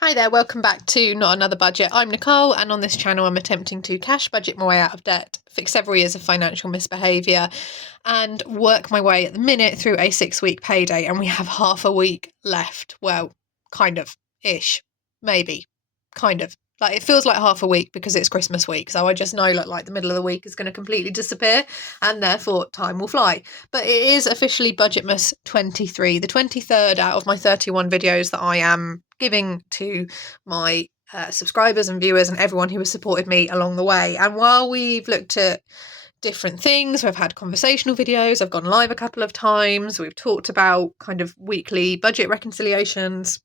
Hi there, welcome back to Not Another Budget. I'm Nicole, and on this channel I'm attempting to cash budget my way out of debt, fix several years of financial misbehaviour, and work my way at the minute through a 6-week payday, and we have half a week left. Well, kind of, ish, maybe, kind of. Like, it feels like half a week because it's Christmas week, so I just know like the middle of the week is going to completely disappear, and therefore time will fly. But it is officially Budgetmas 23, the 23rd out of my 31 videos that I am giving to my subscribers and viewers and everyone who has supported me along the way. And while we've looked at different things, we've had conversational videos, I've gone live a couple of times, we've talked about kind of weekly budget reconciliations,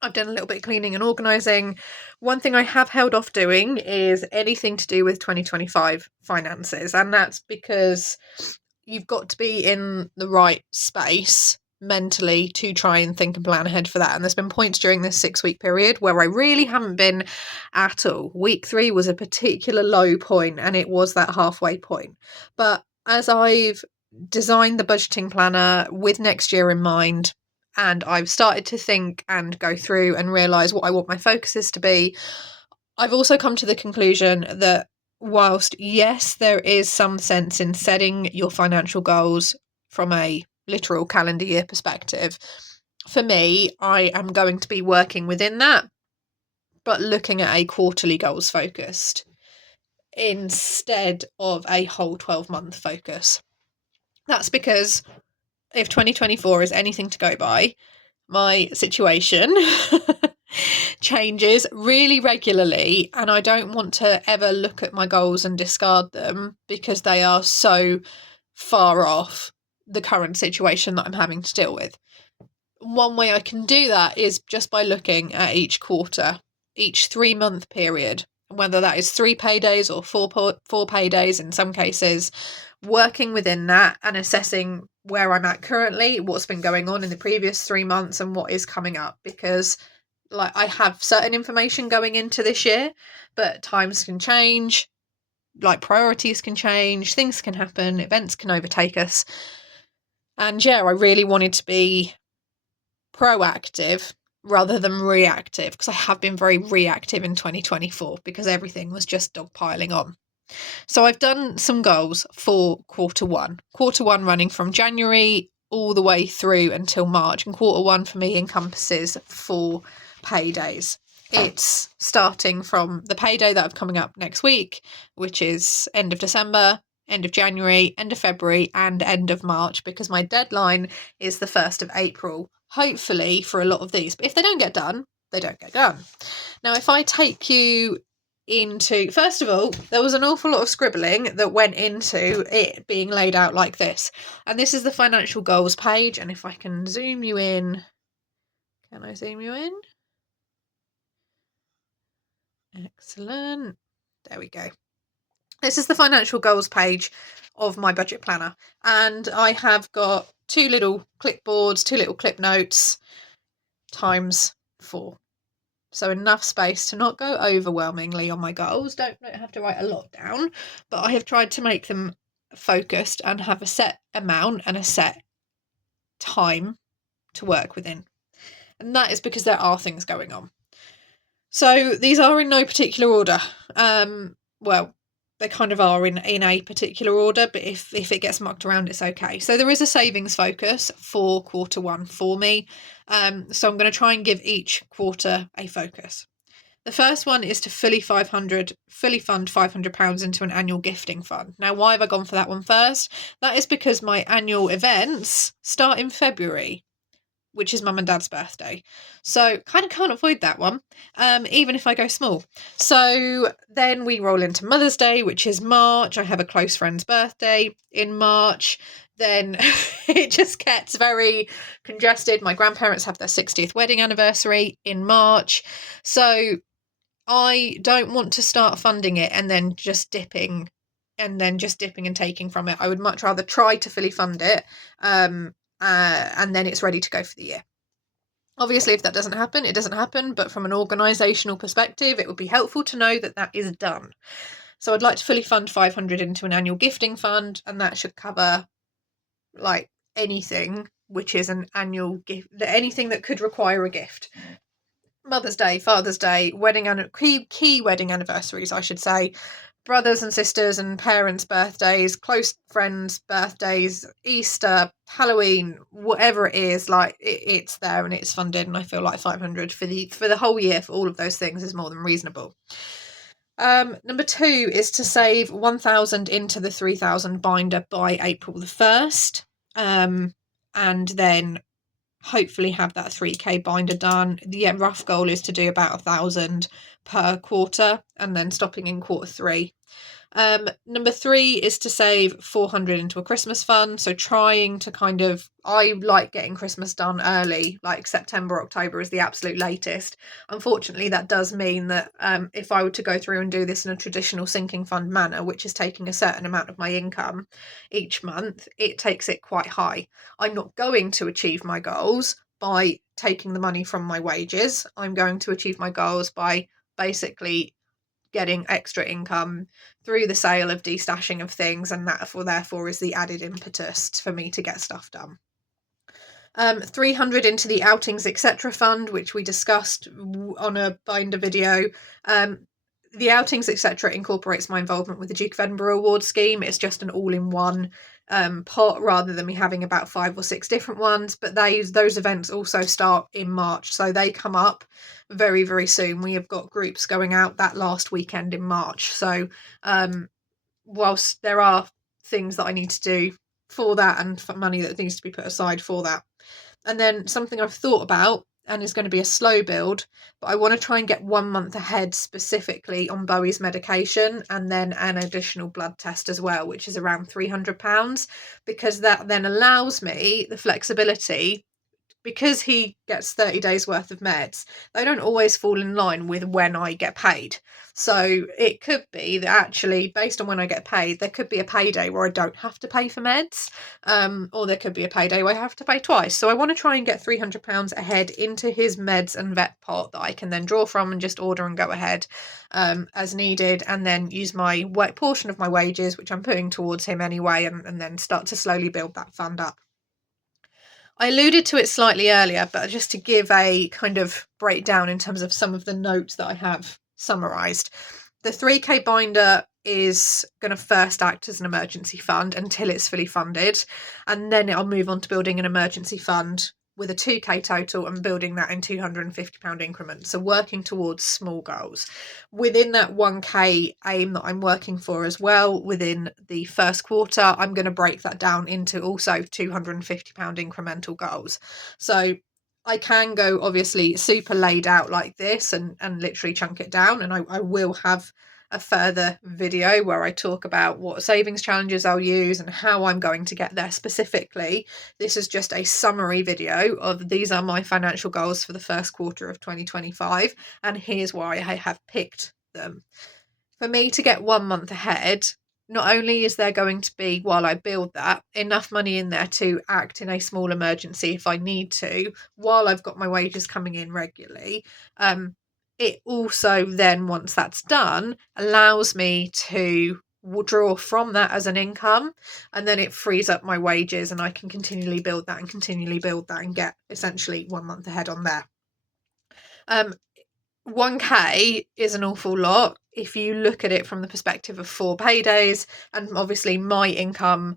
I've done a little bit of cleaning and organising. One thing I have held off doing is anything to do with 2025 finances, and that's because you've got to be in the right space mentally to try and think and plan ahead for that. And there's been points during this 6-week period where I really haven't been at all. Week 3 was a particular low point, and it was that halfway point. But as I've designed the budgeting planner with next year in mind, and I've started to think and go through and realise what I want my focuses to be, I've also come to the conclusion that whilst, yes, there is some sense in setting your financial goals from a literal calendar year perspective, for me, I am going to be working within that, but looking at a quarterly goals focused instead of a whole 12-month focus. That's because if 2024 is anything to go by, my situation changes really regularly, and I don't want to ever look at my goals and discard them because they are so far off the current situation that I'm having to deal with. One way I can do that is just by looking at each quarter, each 3-month period, whether that is 3 paydays or four paydays in some cases, working within that and assessing where I'm at currently, what's been going on in the previous 3 months and what is coming up, because like I have certain information going into this year, but times can change, like priorities can change, things can happen, events can overtake us. And yeah, I really wanted to be proactive rather than reactive, because I have been very reactive in 2024 because everything was just dogpiling on. So I've done some goals for quarter one running from January all the way through until March, and quarter one for me encompasses 4 paydays. It's starting from the payday that I'm coming up next week, which is end of December, end of January, end of February, and end of March, because my deadline is the 1st of April, hopefully, for a lot of these. But if they don't get done, they don't get done. Now, if I take you into, first of all, there was an awful lot of scribbling that went into it being laid out like this. And this is the financial goals page. And if I can zoom you in, can I zoom you in? Excellent. There we go. This is the financial goals page of my budget planner. And I have got 2 little clipboards, 2 little clip notes, times 4. So enough space to not go overwhelmingly on my goals. Don't have to write a lot down, but I have tried to make them focused and have a set amount and a set time to work within. And that is because there are things going on. So these are in no particular order. Well, they kind of are in a particular order, but if it gets mucked around, it's okay. So there is a savings focus for quarter one for me. So I'm going to try and give each quarter a focus. The first one is to fully fund £500 into an annual gifting fund. Now, why have I gone for that one first? That is because my annual events start in February, which is mum and dad's birthday. So kind of can't avoid that one, even if I go small. So then we roll into Mother's Day, which is March. I have a close friend's birthday in March. Then it just gets very congested. My grandparents have their 60th wedding anniversary in March. So I don't want to start funding it and then just dipping and taking from it. I would much rather try to fully fund it, and then it's ready to go for the year. Obviously, if that doesn't happen, it doesn't happen, but from an organisational perspective, it would be helpful to know that that is done. So I'd like to fully fund 500 into an annual gifting fund, and that should cover like anything which is an annual gift, anything that could require a gift. Mother's Day, Father's Day, key wedding anniversaries, I should say, brothers and sisters and parents' birthdays, close friends' birthdays, Easter, Halloween, whatever it is, like it's there and it's funded, and I feel like 500 for the whole year for all of those things is more than reasonable. Number 2 is to save 1,000 into the 3,000 binder by April the 1st, and then hopefully have that 3k binder done. The rough goal is to do about 1,000 per quarter and then stopping in quarter 3. Number 3 is to save 400 into a Christmas fund. So trying to I like getting Christmas done early, like September, October is the absolute latest. Unfortunately, that does mean that if I were to go through and do this in a traditional sinking fund manner, which is taking a certain amount of my income each month, it takes it quite high. I'm not going to achieve my goals by taking the money from my wages. I'm going to achieve my goals by basically getting extra income through the sale of destashing of things, and that therefore is the added impetus for me to get stuff done. 300 into the outings etc fund, which we discussed on a binder video. The outings etc incorporates my involvement with the Duke of Edinburgh Award scheme. It's just an all-in-one pot rather than me having about 5 or 6 different ones, but those events also start in March, so they come up very, very soon. We have got groups going out that last weekend in March, so whilst there are things that I need to do for that and for money that needs to be put aside for that. And then something I've thought about, and is going to be a slow build, but I want to try and get 1 month ahead specifically on Bowie's medication, and then an additional blood test as well, which is around £300, because that then allows me the flexibility. Because he gets 30 days worth of meds, they don't always fall in line with when I get paid. So it could be that actually, based on when I get paid, there could be a payday where I don't have to pay for meds, or there could be a payday where I have to pay twice. So I want to try and get £300 ahead into his meds and vet pot that I can then draw from and just order and go ahead as needed, and then use my portion of my wages, which I'm putting towards him anyway, and then start to slowly build that fund up. I alluded to it slightly earlier, but just to give a kind of breakdown in terms of some of the notes that I have summarised. The 3k binder is going to first act as an emergency fund until it's fully funded, and then I'll move on to building an emergency fund with a 2k total and building that in £250 increments, so working towards small goals. Within that 1k aim that I'm working for as well, within the first quarter, I'm going to break that down into also £250 incremental goals. So I can go obviously super laid out like this and literally chunk it down, and I will have a further video where I talk about what savings challenges I'll use and how I'm going to get there specifically. This is just a summary video of these are my financial goals for the first quarter of 2025, and here's why I have picked them. For me to get 1 month ahead, not only is there going to be, while I build that, enough money in there to act in a small emergency if I need to, while I've got my wages coming in regularly, it also then, once that's done, allows me to draw from that as an income, and then it frees up my wages and I can continually build that and get essentially 1 month ahead on there. 1k is an awful lot if you look at it from the perspective of 4 paydays, and obviously my income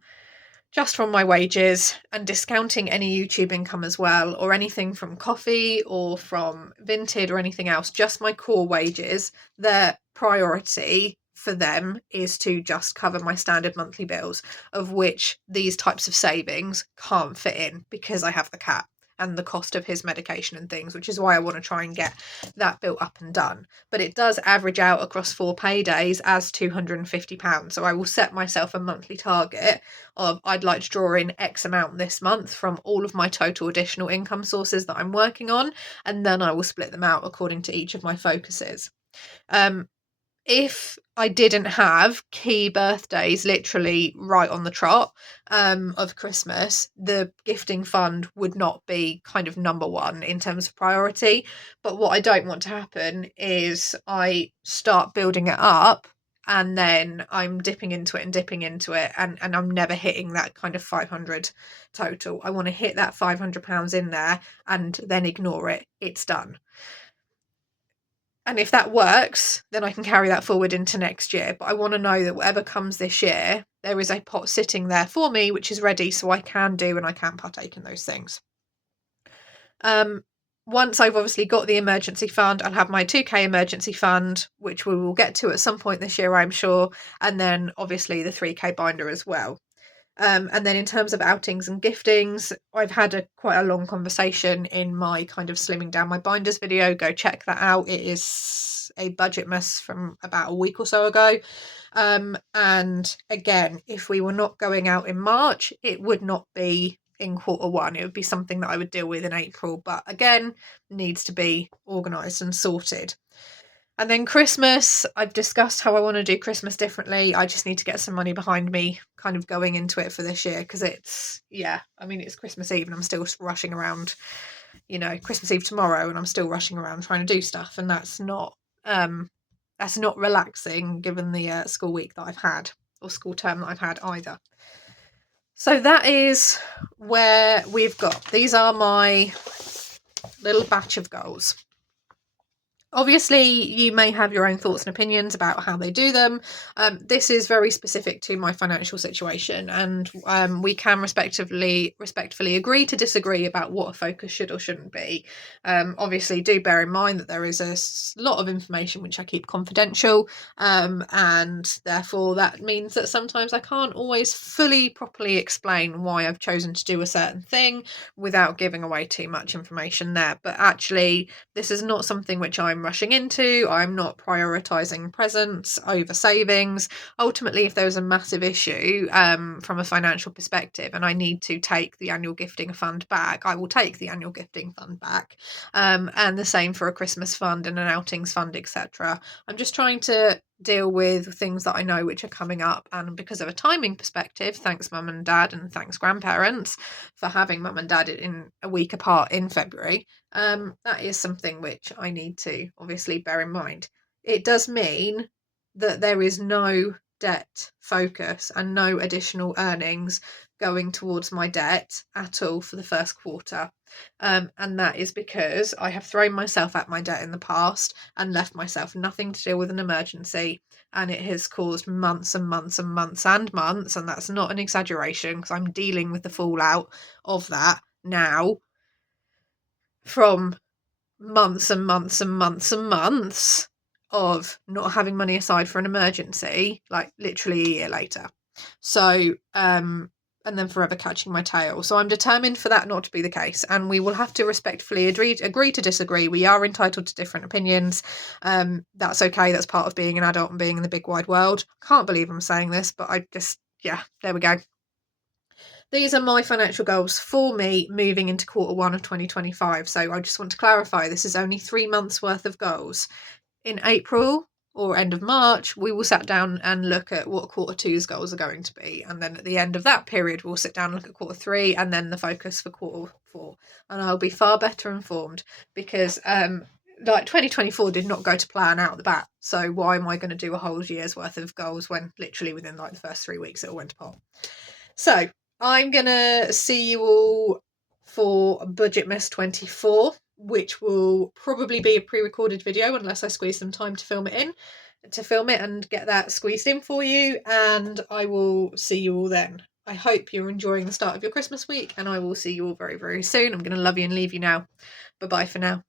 just from my wages and discounting any YouTube income as well, or anything from coffee or from Vinted or anything else, just my core wages. Their priority for them is to just cover my standard monthly bills, of which these types of savings can't fit in because I have the cat and the cost of his medication and things, which is why I want to try and get that built up and done. But it does average out across 4 paydays as £250. So I will set myself a monthly target of I'd like to draw in X amount this month from all of my total additional income sources that I'm working on, and then I will split them out according to each of my focuses. If I didn't have key birthdays literally right on the trot of Christmas, the gifting fund would not be kind of number one in terms of priority. But what I don't want to happen is I start building it up and then I'm dipping into it and I'm never hitting that kind of 500 total. I want to hit that £500 in there and then ignore it. It's done. And if that works, then I can carry that forward into next year. But I want to know that whatever comes this year, there is a pot sitting there for me, which is ready, so I can do and I can partake in those things. Once I've obviously got the emergency fund, I'll have my 2k emergency fund, which we will get to at some point this year, I'm sure. And then obviously the 3k binder as well. And then in terms of outings and giftings, I've had quite a long conversation in my kind of slimming down my binders video. Go check that out. It is a Budgetmas from about a week or so ago. And again, if we were not going out in March, it would not be in Q1. It would be something that I would deal with in April, but again, needs to be organised and sorted. And then Christmas, I've discussed how I want to do Christmas differently. I just need to get some money behind me kind of going into it for this year, because it's Christmas Eve and I'm still rushing around, Christmas Eve tomorrow and I'm still rushing around trying to do stuff, and that's not relaxing given the school week that I've had, or school term that I've had either. So that is where we've got. These are my little batch of goals. Obviously, you may have your own thoughts and opinions about how they do them. This is very specific to my financial situation, and we can respectfully agree to disagree about what a focus should or shouldn't be. Obviously, do bear in mind that there is a lot of information which I keep confidential, and therefore that means that sometimes I can't always fully properly explain why I've chosen to do a certain thing without giving away too much information there. But actually, this is not something which I'm rushing into. I'm not prioritizing presents over savings. Ultimately, if there's a massive issue from a financial perspective and I need to take the annual gifting fund back, I will take the annual gifting fund back, and the same for a Christmas fund and an outings fund, etc. I'm just trying to deal with things that I know which are coming up, and because of a timing perspective, thanks mum and dad and thanks grandparents for having mum and dad in a week apart in February. That is something which I need to obviously bear in mind. It does mean that there is no debt focus and no additional earnings going towards my debt at all for the first quarter. And that is because I have thrown myself at my debt in the past and left myself nothing to deal with an emergency, and it has caused months and months and months and months, and that's not an exaggeration because I'm dealing with the fallout of that now, from months and months and months and months of not having money aside for an emergency, like literally a year later. So, and then forever catching my tail. So I'm determined for that not to be the case, and we will have to respectfully agree to disagree. We are entitled to different opinions. That's okay. That's part of being an adult and being in the big wide world. Can't believe I'm saying this, but there we go. These are my financial goals for me moving into Q1 of 2025. So I just want to clarify, this is only 3 months worth of goals. In April or end of March, we will sit down and look at what Q2's goals are going to be. And then at the end of that period, we'll sit down and look at Q3 and then the focus for Q4. And I'll be far better informed because 2024 did not go to plan out the bat. So why am I going to do a whole year's worth of goals when literally within the first 3 weeks it all went to pot? So I'm going to see you all for Budgetmas 24, which will probably be a pre-recorded video unless I squeeze some time to film it and get that squeezed in for you, and I will see you all then. I hope you're enjoying the start of your Christmas week, and I will see you all very, very soon. I'm going to love you and leave you now. Bye-bye for now.